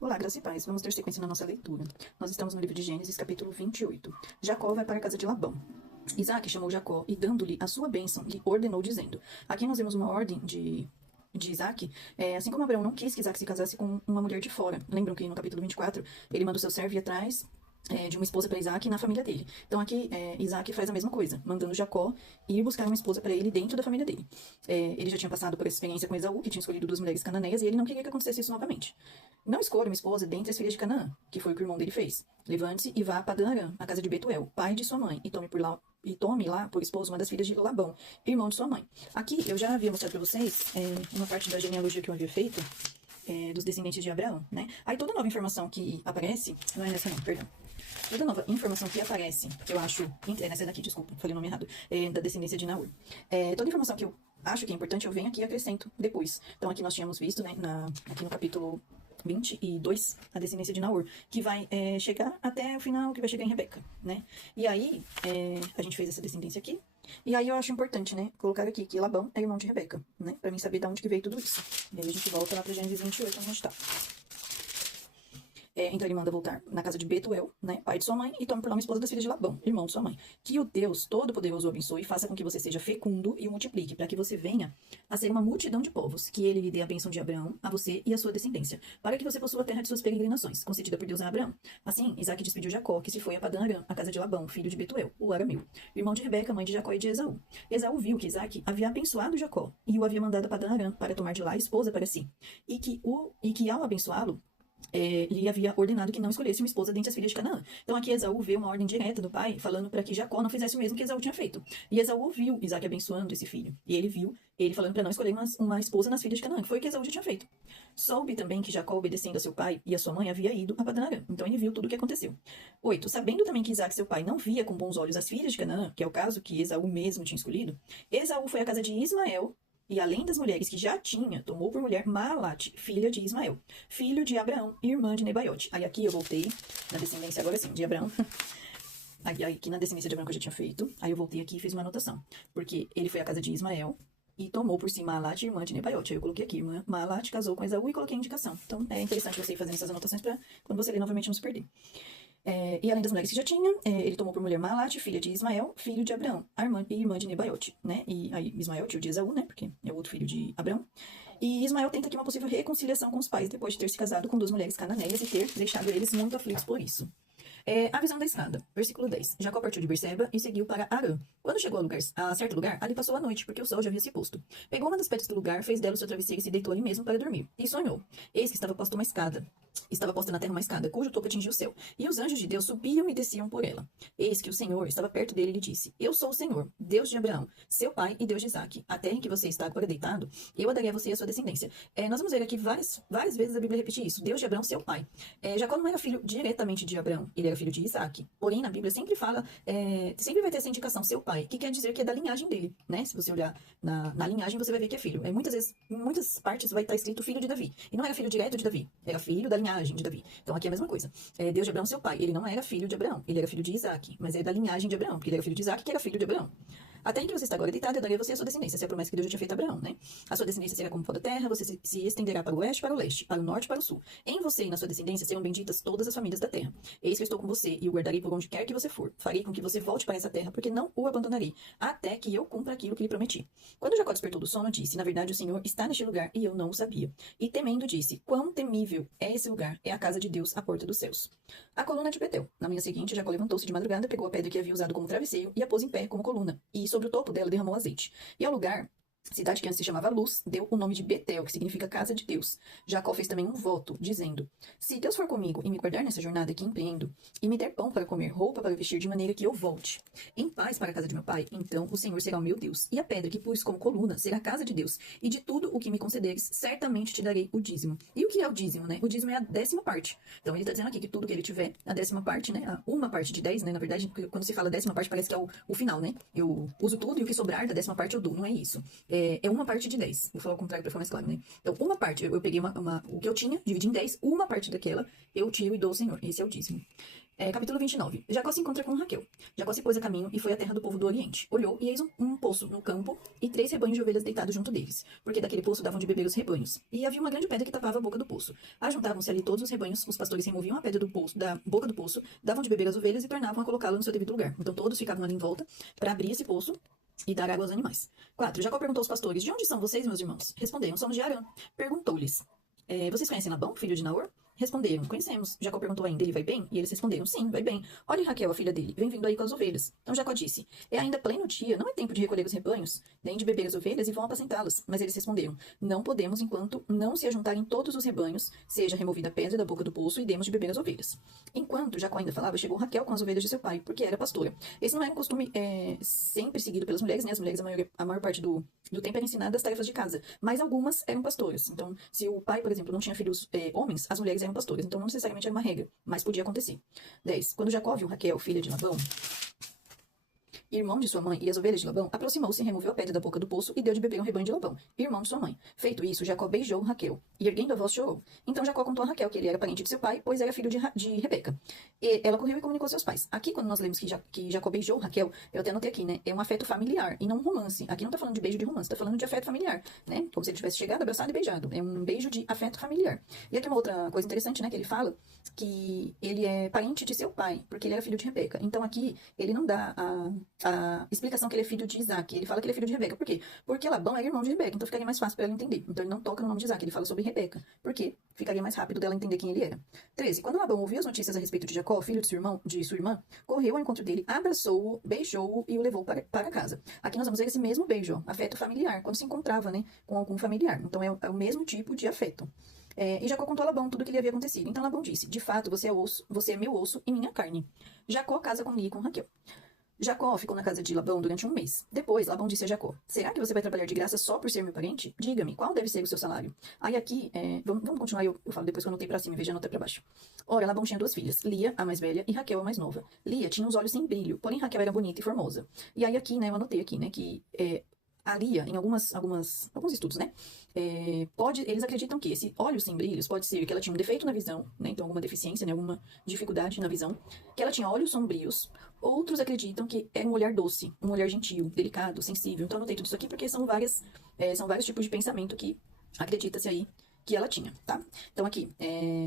Olá, graça e paz. Vamos ter sequência na nossa leitura. Nós estamos no livro de Gênesis, capítulo 28. Jacó vai para a casa de Labão. Isaac chamou Jacó e, dando-lhe a sua bênção, lhe ordenou, dizendo... Aqui nós vemos uma ordem de Isaac, assim como Abraão não quis que Isaac se casasse com uma mulher de fora. Lembram que no capítulo 24, ele manda o seu servo ir atrás de uma esposa para Isaac na família dele. Então aqui Isaac faz a mesma coisa, mandando Jacó ir buscar uma esposa para ele dentro da família dele. Ele já tinha passado por essa experiência com Esaú, que tinha escolhido duas mulheres cananeias, e ele não queria que acontecesse isso novamente. Não escolha uma esposa dentre as filhas de Canaã, que foi o que o irmão dele fez. Levante-se e vá a Padã Arã, a casa de Betuel, pai de sua mãe, e tome lá por esposo uma das filhas de Labão, irmão de sua mãe. Aqui eu já havia mostrado para vocês uma parte da genealogia que eu havia feito, dos descendentes de Abraão, né? Aí toda nova informação que aparece, não é nessa não, perdão. Toda nova informação que aparece, que eu acho, nessa daqui, desculpa, falei o nome errado, da descendência de Naor. Toda informação que eu acho que é importante, eu venho aqui e acrescento depois. Então aqui nós tínhamos visto, né, aqui no capítulo 22, a descendência de Naor, que vai chegar até o final, que vai chegar em Rebeca, né? E aí, a gente fez essa descendência aqui, e aí eu acho importante, né, colocar aqui que Labão é irmão de Rebeca, né, pra mim saber de onde que veio tudo isso. E aí a gente volta lá pra Gênesis 28, onde a gente tá. Então ele manda voltar na casa de Betuel, né, pai de sua mãe, e tome por nome esposa das filhas de Labão, irmão de sua mãe. Que o Deus Todo-Poderoso o abençoe e faça com que você seja fecundo e o multiplique, para que você venha a ser uma multidão de povos, que ele lhe dê a bênção de Abraão, a você e a sua descendência, para que você possua a terra de suas peregrinações, concedida por Deus a Abraão. Assim, Isaac despediu Jacó, que se foi a Padã Arã, a casa de Labão, filho de Betuel, o arameu, irmão de Rebeca, mãe de Jacó e de Esaú. Esaú viu que Isaac havia abençoado Jacó, e o havia mandado a Padã Arã para tomar de lá a esposa para si, e que ao abençoá-lo, lhe havia ordenado que não escolhesse uma esposa dentre as filhas de Canaã. Então aqui Esaú vê uma ordem direta do pai, falando para que Jacó não fizesse o mesmo que Esaú tinha feito. E Esaú ouviu Isaac abençoando esse filho. E ele viu ele falando para não escolher uma esposa nas filhas de Canaã, que foi o que Esaú já tinha feito. Soube também que Jacó, obedecendo a seu pai e a sua mãe, havia ido a Padã Arã. Então ele viu tudo o que aconteceu. 8. Sabendo também que Isaac, seu pai, não via com bons olhos as filhas de Canaã, que é o caso que Esaú mesmo tinha escolhido, Esaú foi à casa de Ismael, e além das mulheres que já tinha, tomou por mulher Maalate, filha de Ismael, filho de Abraão, irmã de Nebaiote. Aí aqui eu voltei na descendência agora sim, de Abraão. Aqui na descendência de Abraão que eu já tinha feito. Aí eu voltei aqui e fiz uma anotação. Porque ele foi à casa de Ismael e tomou por si Maalate, irmã de Nebaiote. Aí eu coloquei aqui, Maalate casou com Esaú e coloquei a indicação. Então é interessante você ir fazendo essas anotações para quando você ler novamente não se perder. E além das mulheres que já tinha, ele tomou por mulher Maalate, filha de Ismael, filho de Abraão, irmã de Nebaiote, né? E aí Ismael, tio de Esaú, né? Porque é o outro filho de Abraão. E Ismael tenta aqui uma possível reconciliação com os pais, depois de ter se casado com duas mulheres cananeias e ter deixado eles muito aflitos por isso. A visão da escada, versículo 10. Jacó partiu de Berseba e seguiu para Arã. Quando chegou a certo lugar, ali passou a noite, porque o sol já havia se posto. Pegou uma das pedras do lugar, fez dela o seu travesseiro e se deitou ali mesmo para dormir. E sonhou. Eis que estava posta uma escada. Estava posta na terra uma escada, cujo topo atingia o céu. E os anjos de Deus subiam e desciam por ela. Eis que o Senhor estava perto dele e lhe disse: Eu sou o Senhor, Deus de Abraão, seu pai e Deus de Isaque. A terra em que você está agora deitado, eu a darei a você e a sua descendência. Nós vamos ver aqui várias vezes a Bíblia repetir isso. Deus de Abraão, seu pai. Jacó não era filho diretamente de Abraão, ele era filho de Isaque. Porém, na Bíblia sempre fala, sempre vai ter essa indicação, seu pai, que quer dizer que é da linhagem dele, né? Se você olhar na linhagem, você vai ver que é filho. Muitas vezes, em muitas partes vai estar escrito filho de Davi. E não era filho direto de Davi, era filho da linhagem de Davi. Então aqui é a mesma coisa. Deus de Abraão, seu pai, ele não era filho de Abraão, ele era filho de Isaque, mas é da linhagem de Abraão, porque ele era filho de Isaque, que era filho de Abraão. Até em que você está agora deitado, eu darei a você a sua descendência. Essa é a promessa que Deus já tinha feito a Abraão, né? A sua descendência será como pó da terra, você se estenderá para o oeste, para o leste, para o norte e para o sul. Em você e na sua descendência serão benditas todas as famílias da terra. Eis que eu estou com você e o guardarei por onde quer que você for. Farei com que você volte para essa terra, porque não o abandonarei, até que eu cumpra aquilo que lhe prometi. Quando Jacó despertou do sono, disse: Na verdade, o Senhor está neste lugar e eu não o sabia. E temendo, disse: Quão temível é esse lugar? É a casa de Deus, a porta dos céus. A coluna de Betel. Na manhã seguinte, Jacó levantou-se de madrugada, pegou a pedra que havia usado como travesseiro e a pôs em pé como coluna. E sobre o topo dela derramou azeite. E ao lugar, cidade que antes se chamava Luz, deu o nome de Betel, que significa casa de Deus. Jacó fez também um voto, dizendo: Se Deus for comigo e me guardar nessa jornada que empreendo, e me der pão para comer, roupa para vestir, de maneira que eu volte em paz para a casa de meu pai, então o Senhor será o meu Deus. E a pedra que pus como coluna será a casa de Deus. E de tudo o que me concederes, certamente te darei o dízimo. E o que é o dízimo, né? O dízimo é a 10ª parte. Então ele está dizendo aqui que tudo que ele tiver, a 10ª parte, né? Uma parte de 10, né? Na verdade, quando se fala 10ª parte, parece que é o final, né? Eu uso tudo e o que sobrar da 10ª parte eu dou. Não é isso. É uma parte de 10. Vou falar o contrário para ficar mais claro, né? Então, uma parte, eu peguei o que eu tinha, dividi em 10, uma parte daquela eu tiro e dou ao Senhor. Esse é o dízimo. Capítulo 29. Jacó se encontra com Raquel. Jacó se pôs a caminho e foi à terra do povo do Oriente. Olhou e eis um poço no campo e 3 rebanhos de ovelhas deitados junto deles, porque daquele poço davam de beber os rebanhos. E havia uma grande pedra que tapava a boca do poço. Ajuntavam-se ali todos os rebanhos, os pastores removiam a pedra do poço, da boca do poço, davam de beber as ovelhas e tornavam a colocá-lo no seu devido lugar. Então todos ficavam ali em volta para abrir esse poço e dar água aos animais. 4. Jacó perguntou aos pastores: de onde são vocês, meus irmãos? Responderam: somos de Arã. Perguntou-lhes: vocês conhecem Labão, filho de Naor? Responderam: conhecemos. Jacó perguntou ainda: ele vai bem? E eles responderam: sim, vai bem. Olhe Raquel, a filha dele, vem vindo aí com as ovelhas. Então Jacó disse: é ainda pleno dia, não é tempo de recolher os rebanhos, nem de beber as ovelhas e vão apacentá-las. Mas eles responderam: não podemos enquanto não se ajuntarem todos os rebanhos, seja removida a pedra da boca do poço e demos de beber as ovelhas. Enquanto Jacó ainda falava, chegou Raquel com as ovelhas de seu pai, porque era pastora. Esse não era um costume sempre seguido pelas mulheres, né? As mulheres, a maior parte do tempo, eram ensinadas as tarefas de casa, mas algumas eram pastoras. Então, se o pai, por exemplo, não tinha filhos homens, as mulheres eram pastoras. Então, não necessariamente era uma regra, mas podia acontecer. 10. Quando Jacó viu Raquel, filha de Labão, irmão de sua mãe, e as ovelhas de Labão, aproximou-se, removeu a pedra da boca do poço e deu de beber um rebanho de Labão, irmão de sua mãe. Feito isso, Jacó beijou Raquel, e erguendo a voz chorou. Então Jacó contou a Raquel que ele era parente de seu pai, pois era filho de Rebeca. E ela correu e comunicou aos seus pais. Aqui, quando nós lemos que Jacó beijou Raquel, eu até anotei aqui, né? É um afeto familiar, e não um romance. Aqui não tá falando de beijo de romance, tá falando de afeto familiar, né? Como se ele tivesse chegado, abraçado e beijado. É um beijo de afeto familiar. E aqui uma outra coisa interessante, né? Que ele fala que ele é parente de seu pai, porque ele era filho de Rebeca. Então aqui, ele não dá a explicação que ele é filho de Isaac. Ele fala que ele é filho de Rebeca. Por quê? Porque Labão era irmão de Rebeca, então ficaria mais fácil para ela entender. Então ele não toca no nome de Isaac, ele fala sobre Rebeca. Por quê? Ficaria mais rápido dela entender quem ele era. 13. Quando Labão ouviu as notícias a respeito de Jacó, filho de sua irmã, correu ao encontro dele, abraçou-o, beijou-o e o levou para casa. Aqui nós vamos ver esse mesmo beijo, ó, afeto familiar, quando se encontrava, né, com algum familiar. Então é o mesmo tipo de afeto. E Jacó contou a Labão tudo o que lhe havia acontecido. Então Labão disse: de fato, você é meu osso e minha carne. Jacó casa com Lia e com Raquel. Jacó ficou na casa de Labão durante 1 mês. Depois, Labão disse a Jacó: será que você vai trabalhar de graça só por ser meu parente? Diga-me, qual deve ser o seu salário? Aí aqui, vamos continuar, eu falo depois que eu anotei pra cima, em vez de anotar pra baixo. Ora, Labão tinha 2 filhas, Lia, a mais velha, e Raquel, a mais nova. Lia tinha os olhos sem brilho, porém Raquel era bonita e formosa. E aí aqui, né, eu anotei aqui, né, que a Lia, em alguns estudos, né, eles acreditam que esse olhos sem brilhos pode ser que ela tinha um defeito na visão, né, então alguma deficiência, né, alguma dificuldade na visão, que ela tinha olhos sombrios. Outros acreditam que é um olhar doce, um olhar gentil, delicado, sensível. Então eu anotei tudo isso aqui porque são vários tipos de pensamento que acredita-se aí que ela tinha, tá? Então aqui,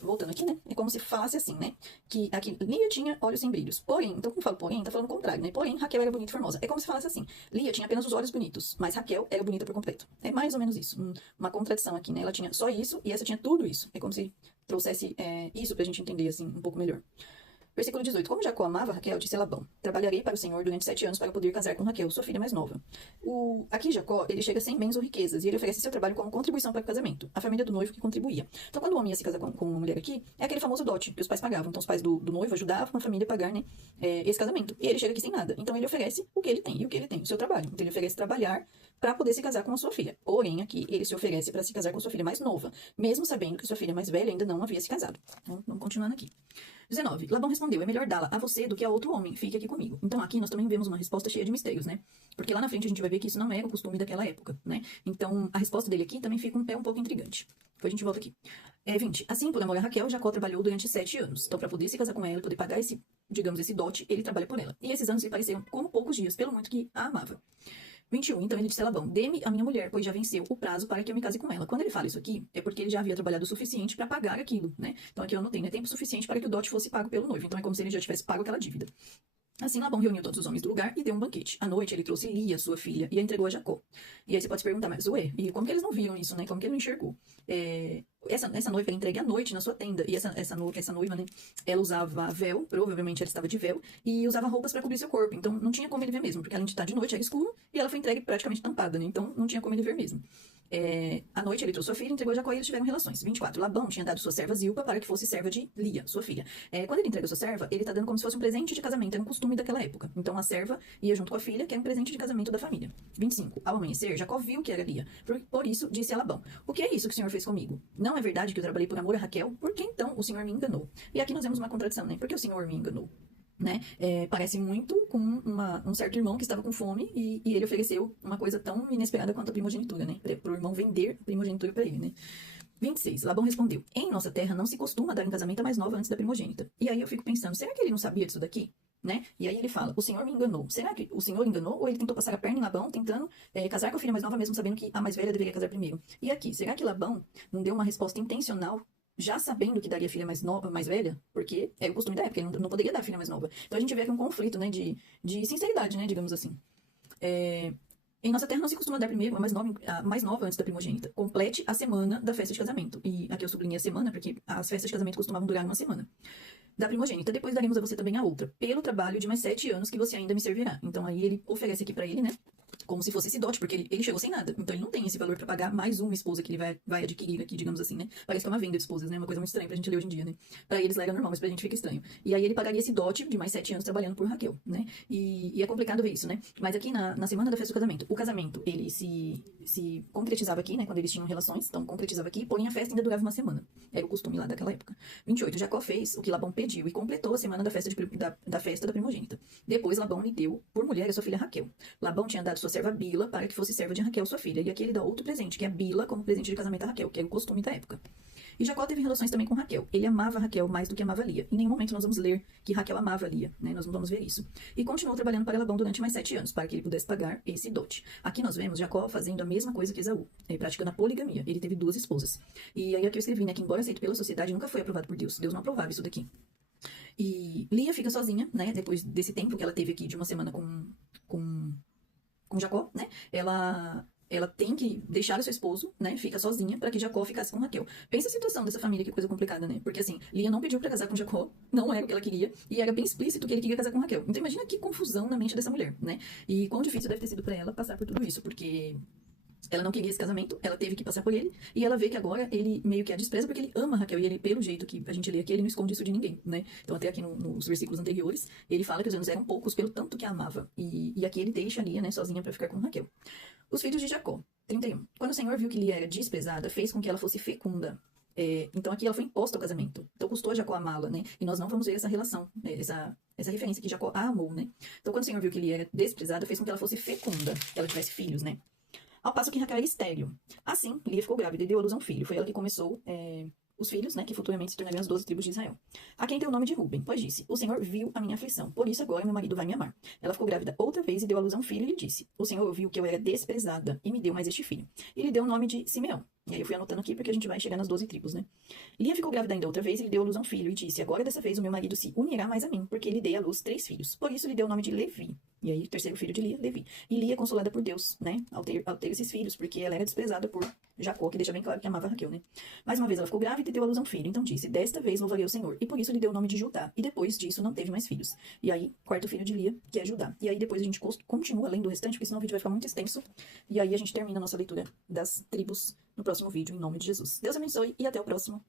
voltando aqui, né? É como se falasse assim, né? Que aqui, Lia tinha olhos sem brilhos. Porém, então quando falo porém, tá falando o contrário, né? Porém, Raquel era bonita e formosa. É como se falasse assim: Lia tinha apenas os olhos bonitos, mas Raquel era bonita por completo. É mais ou menos isso. Uma contradição aqui, né? Ela tinha só isso e essa tinha tudo isso. É como se trouxesse isso pra gente entender, assim, um pouco melhor. Versículo 18. Como Jacó amava Raquel, disse Labão: trabalharei para o Senhor durante 7 anos para poder casar com Raquel, sua filha mais nova. Aqui Jacó, ele chega sem bens ou riquezas, e ele oferece seu trabalho como contribuição para o casamento. A família do noivo que contribuía. Então, quando o homem ia se casar com uma mulher aqui, é aquele famoso dote que os pais pagavam. Então, os pais do noivo ajudavam a família a pagar, né, esse casamento. E ele chega aqui sem nada. Então, ele oferece o que ele tem. E o que ele tem? O seu trabalho. Então, ele oferece trabalhar para poder se casar com a sua filha. Porém, aqui, ele se oferece para se casar com a sua filha mais nova, mesmo sabendo que sua filha mais velha ainda não havia se casado. Então, vamos continuando aqui. 19. Labão respondeu: é melhor dá-la a você do que a outro homem. Fique aqui comigo. Então aqui nós também vemos uma resposta cheia de mistérios, né? Porque lá na frente a gente vai ver que isso não era o costume daquela época, né? Então a resposta dele aqui também fica um pouco intrigante. Depois a gente volta aqui. 20. Assim, por amor a Raquel, Jacó trabalhou durante 7 anos. Então, para poder se casar com ela, poder pagar esse dote, ele trabalha por ela. E esses anos lhe pareceram como poucos dias, pelo muito que a amava. 21. Então ele disse a Labão: dê-me a minha mulher, pois já venceu o prazo para que eu me case com ela. Quando ele fala isso aqui, é porque ele já havia trabalhado o suficiente para pagar aquilo, né? Então aqui eu anotei, né? Tempo suficiente para que o dote fosse pago pelo noivo. Então é como se ele já tivesse pago aquela dívida. Assim, Labão reuniu todos os homens do lugar e deu um banquete. À noite, ele trouxe Lia, sua filha, e a entregou a Jacó. E aí você pode se perguntar: mas ué, e como que eles não viram isso, né? Como que ele não enxergou? Essa noiva era entregue à noite na sua tenda. E essa noiva, né? Ela usava véu, provavelmente ela estava de véu, e usava roupas para cobrir seu corpo. Então não tinha como ele ver mesmo, porque além de estar de noite, era escuro, e ela foi entregue praticamente tampada, né? Então não tinha como ele ver mesmo. À noite ele trouxe sua filha, entregou a Jacó e eles tiveram relações. 24. Labão tinha dado sua serva Zilpa para que fosse serva de Lia, sua filha. Quando ele entrega sua serva, ele está dando como se fosse um presente de casamento, era um costume daquela época. Então a serva ia junto com a filha, que era um presente de casamento da família. 25. Ao amanhecer, Jacó viu que era Lia. Por isso disse a Labão: o que é isso que o Senhor fez comigo? Não é verdade que eu trabalhei por amor a Raquel? Por que então o Senhor me enganou? E aqui nós vemos uma contradição, né? Por que o Senhor me enganou? Né? Parece muito com um certo irmão que estava com fome e ele ofereceu uma coisa tão inesperada quanto a primogenitura, né? Para o irmão vender a primogenitura para ele, né? 26. Labão respondeu: em nossa terra não se costuma dar em casamento a mais nova antes da primogênita. E aí eu fico pensando, será que ele não sabia disso daqui? Né? E aí ele fala, o senhor me enganou. Será que o senhor enganou ou ele tentou passar a perna em Labão, tentando casar com a filha mais nova, mesmo sabendo que a mais velha deveria casar primeiro? E aqui, será que Labão não deu uma resposta intencional, já sabendo que daria a filha mais nova, mais velha? Porque é o costume da época, ele não poderia dar a filha mais nova. Então a gente vê aqui um conflito, né, de sinceridade, né, digamos assim. Em nossa terra não se costuma dar primeiro a mais nova antes da primogênita. Complete a semana da festa de casamento. E aqui eu sublinhei a semana, porque as festas de casamento costumavam durar uma semana. Da primogênita, depois daremos a você também a outra, pelo trabalho de mais 7 anos que você ainda me servirá. Então aí ele oferece aqui pra ele, né, como se fosse esse dote, porque ele chegou sem nada. Então ele não tem esse valor pra pagar mais uma esposa que ele vai adquirir aqui, digamos assim, né. Parece que é uma venda de esposas, né, uma coisa muito estranha pra gente ler hoje em dia, né. Pra eles lá era normal, mas pra gente fica estranho. E aí ele pagaria esse dote de mais 7 anos trabalhando por Raquel, né. E é complicado ver isso, né. Mas aqui na semana da festa do casamento, o casamento, ele se concretizava aqui, né, quando eles tinham relações, então concretizava aqui, porém a festa ainda durava uma semana. Era o costume lá daquela época. 28. Jacó fez o que Labão pediu e completou a semana da festa da primogênita. Depois Labão lhe deu por mulher a sua filha Raquel. Labão tinha dado sua serva Bila para que fosse serva de Raquel, sua filha. E aqui ele dá outro presente, que é a Bila como presente de casamento a Raquel, que era o costume da época. E Jacó teve relações também com Raquel. Ele amava Raquel mais do que amava Lia. Em nenhum momento nós vamos ler que Raquel amava Lia, né? Nós não vamos ver isso. E continuou trabalhando para Labão durante mais 7 anos, para que ele pudesse pagar esse dote. Aqui nós vemos Jacó fazendo a mesma coisa que Esaú, praticando a poligamia. Ele teve 2 esposas. E aí aqui eu escrevi, né, que embora aceito pela sociedade, nunca foi aprovado por Deus. Deus não aprovava isso daqui. E Lia fica sozinha, né, depois desse tempo que ela teve aqui de uma semana com Jacó, né, ela tem que deixar o seu esposo, né, fica sozinha, para que Jacó ficasse com Raquel. Pensa a situação dessa família, que coisa complicada, né, porque assim, Lia não pediu para casar com Jacó, não era o que ela queria, e era bem explícito que ele queria casar com Raquel. Então imagina que confusão na mente dessa mulher, né, e quão difícil deve ter sido para ela passar por tudo isso, porque ela não queria esse casamento, ela teve que passar por ele, e ela vê que agora ele meio que a despreza, porque ele ama Raquel, e ele, pelo jeito que a gente lê aqui, ele não esconde isso de ninguém, né? Então até aqui nos versículos anteriores, ele fala que os anos eram poucos pelo tanto que a amava, e aqui ele deixa Lia, né, sozinha para ficar com Raquel. Os filhos de Jacó, 31. Quando o Senhor viu que Lia era desprezada, fez com que ela fosse fecunda. Então aqui ela foi imposta ao casamento. Então custou a Jacó amá-la, né? E nós não vamos ver essa relação, né? essa referência que Jacó a amou, né? Então quando o Senhor viu que Lia era desprezada, fez com que ela fosse fecunda, que ela tivesse filhos, né? Ao passo que Raquel era estéril. Assim, Lia ficou grávida e deu à luz a um filho. Foi ela que começou os filhos, né, que futuramente se tornariam as 12 tribos de Israel. A quem deu o nome de Ruben, pois disse, o Senhor viu a minha aflição, por isso agora meu marido vai me amar. Ela ficou grávida outra vez e deu à luz a um filho e lhe disse, o Senhor ouviu que eu era desprezada e me deu mais este filho. E lhe deu o nome de Simeão. E aí eu fui anotando aqui porque a gente vai chegar nas 12 tribos, né? Lia ficou grávida ainda outra vez e lhe deu à luz a um filho e disse, agora dessa vez o meu marido se unirá mais a mim, porque lhe dei à luz 3 filhos. Por isso lhe deu o nome de Levi. E aí o terceiro filho de Lia, Levi. E Lia consolada por Deus, né? Ao ter esses filhos, porque ela era desprezada por Jacó, que deixa bem claro que amava Raquel, né? Mais uma vez ela ficou grávida e deu à luz a um filho. Então disse, desta vez louvarei o Senhor. E por isso lhe deu o nome de Judá. E depois disso não teve mais filhos. E aí, quarto filho de Lia, que é Judá. E aí depois a gente continua lendo o restante, porque senão o vídeo vai ficar muito extenso. E aí a gente termina a nossa leitura das tribos no próximo vídeo, em nome de Jesus. Deus abençoe e até o próximo.